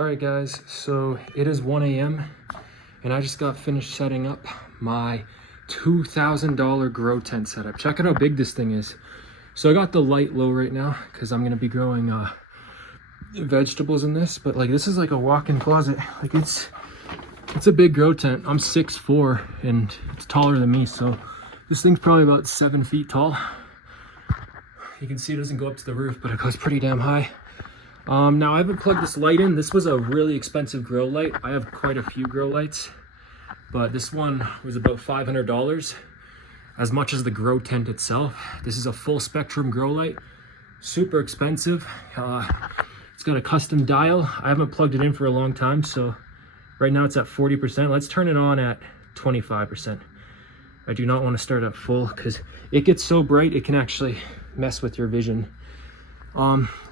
All right, guys, so it is 1 a.m. and I just got finished setting up my $2,000 grow tent setup. Check out how big this thing is. So I got the light low right now because I'm gonna be growing vegetables in this, but like this is like a walk-in closet. Like it's a big grow tent. I'm 6'4" and it's taller than me, so this thing's probably about 7 feet tall. You can see it doesn't go up to the roof, but it goes pretty damn high. Now I haven't plugged this light in. This was a really expensive grow light. I have quite a few grow lights, but this one was about $500, as much as the grow tent itself. This is a full spectrum grow light, super expensive. It's got a custom dial. I haven't plugged it in for a long time, so right now it's at 40%. Let's turn it on at 25%. I do not want to start at full because it gets so bright it can actually mess with your vision.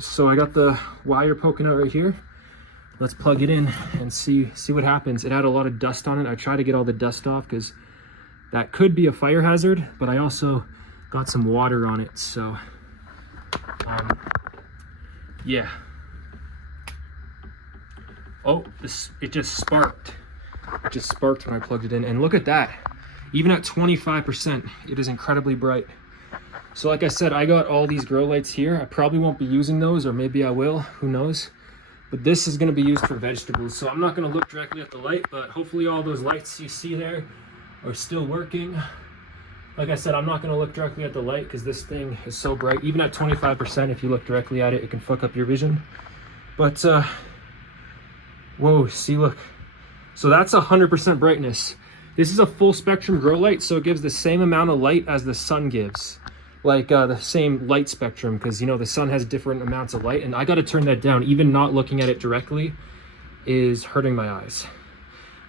So I got the wire poking out right here. Let's plug it in and see what happens. It had a lot of dust on it. I try to get all the dust off because that could be a fire hazard, but I also got some water on it. So yeah. Oh, it just sparked. It just sparked when I plugged it in, and look at that. Even at 25%, it is incredibly bright. So like I said, I got all these grow lights here. I probably won't be using those, or maybe I will, who knows. But this is gonna be used for vegetables. So I'm not gonna look directly at the light, but hopefully all those lights you see there are still working. Like I said, I'm not gonna look directly at the light because this thing is so bright. Even at 25%, if you look directly at it, it can fuck up your vision. But, whoa, see, look. So that's 100% brightness. This is a full spectrum grow light, so it gives the same amount of light as the sun gives. Like the same light spectrum, because you know the sun has different amounts of light, and I got to turn that down. Even not looking at it directly is hurting my eyes.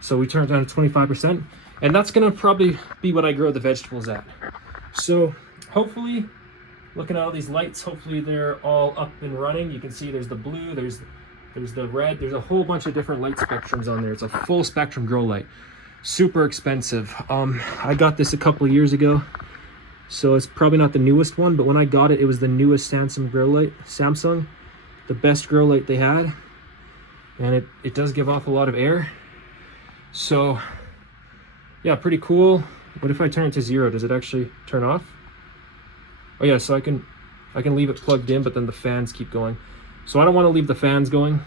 So we turned it down to 25%, and that's gonna probably be what I grow the vegetables at. So hopefully, looking at all these lights, hopefully they're all up and running. You can see there's the blue, there's the red, there's a whole bunch of different light spectrums on there. It's a full spectrum grow light. Super expensive. I got this a couple of years ago, so it's probably not the newest one, but when I got it, it was the newest Samsung grow light. Samsung, the best grow light they had, and it does give off a lot of air. So yeah, pretty cool. What if I turn it to 0? Does it actually turn off? Oh yeah, so I can leave it plugged in, but then the fans keep going. So I don't want to leave the fans going,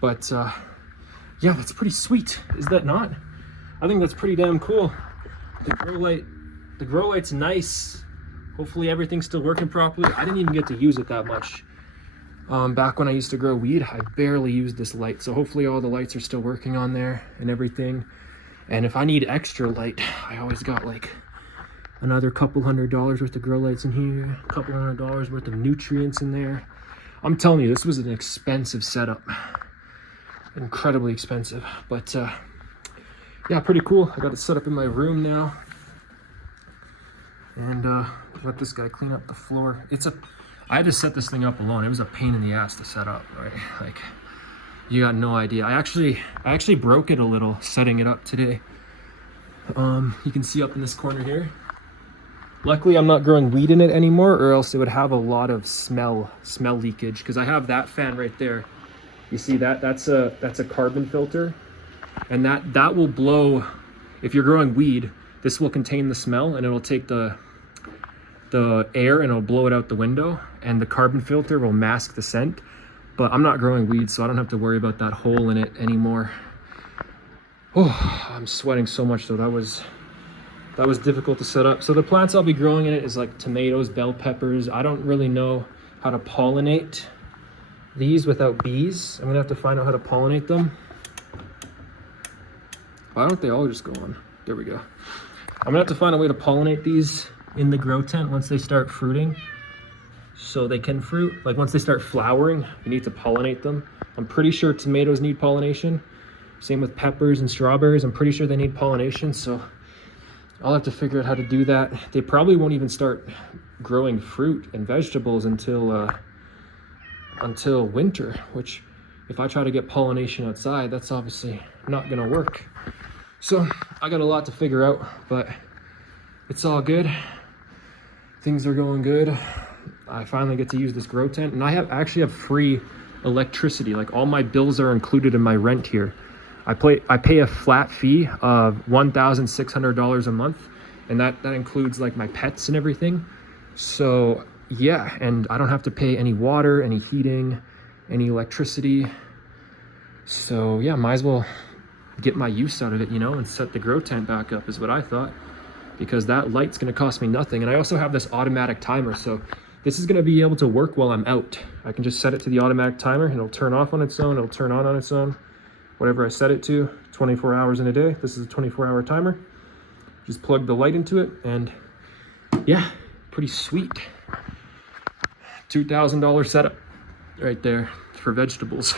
but yeah, that's pretty sweet. Is that not? I think that's pretty damn cool. The grow light's nice. Hopefully everything's still working properly. I didn't even get to use it that much. Back when I used to grow weed, I barely used this light. So hopefully all the lights are still working on there and everything. And if I need extra light, I always got like another couple $100 worth of grow lights in here, a couple $100 worth of nutrients in there. I'm telling you, this was an expensive setup. Incredibly expensive, but yeah, pretty cool. I got it set up in my room now, and let this guy clean up the floor. I had to set this thing up alone. It was a pain in the ass to set up, right? Like, you got no idea. I actually broke it a little setting it up today. You can see up in this corner here. Luckily, I'm not growing weed in it anymore, or else it would have a lot of smell leakage, because I have that fan right there. You see that? That's a carbon filter, and that will blow. If you're growing weed, this will contain the smell, and it'll take the air and it'll blow it out the window, and the carbon filter will mask the scent. But I'm not growing weed, so I don't have to worry about that hole in it anymore. Oh, I'm sweating so much though. That was difficult to set up. So the plants I'll be growing in it is like tomatoes, bell peppers. I don't really know how to pollinate these without bees. I'm gonna have to find out how to pollinate them. Why don't they all just go on? There we go. I'm gonna have to find a way to pollinate these in the grow tent once they start fruiting, so they can fruit. Like once they start flowering, you need to pollinate them. I'm pretty sure tomatoes need pollination. Same with peppers and strawberries. I'm pretty sure they need pollination, so I'll have to figure out how to do that. They probably won't even start growing fruit and vegetables until winter, which if I try to get pollination outside, that's obviously not gonna work. So I got a lot to figure out, but it's all good. Things are going good. I finally get to use this grow tent, and I actually have free electricity. Like all my bills are included in my rent here. I pay a flat fee of $1,600 a month, and that includes like my pets and everything. So yeah, and I don't have to pay any water, any heating, any electricity. So yeah, might as well get my use out of it, you know, and set the grow tent back up is what I thought, because that light's gonna cost me nothing. And I also have this automatic timer, so this is gonna be able to work while I'm out. I can just set it to the automatic timer and it'll turn off on its own, it'll turn on its own. Whatever I set it to, 24 hours in a day. This is a 24-hour timer. Just plug the light into it and yeah, pretty sweet. $2,000 setup right there for vegetables.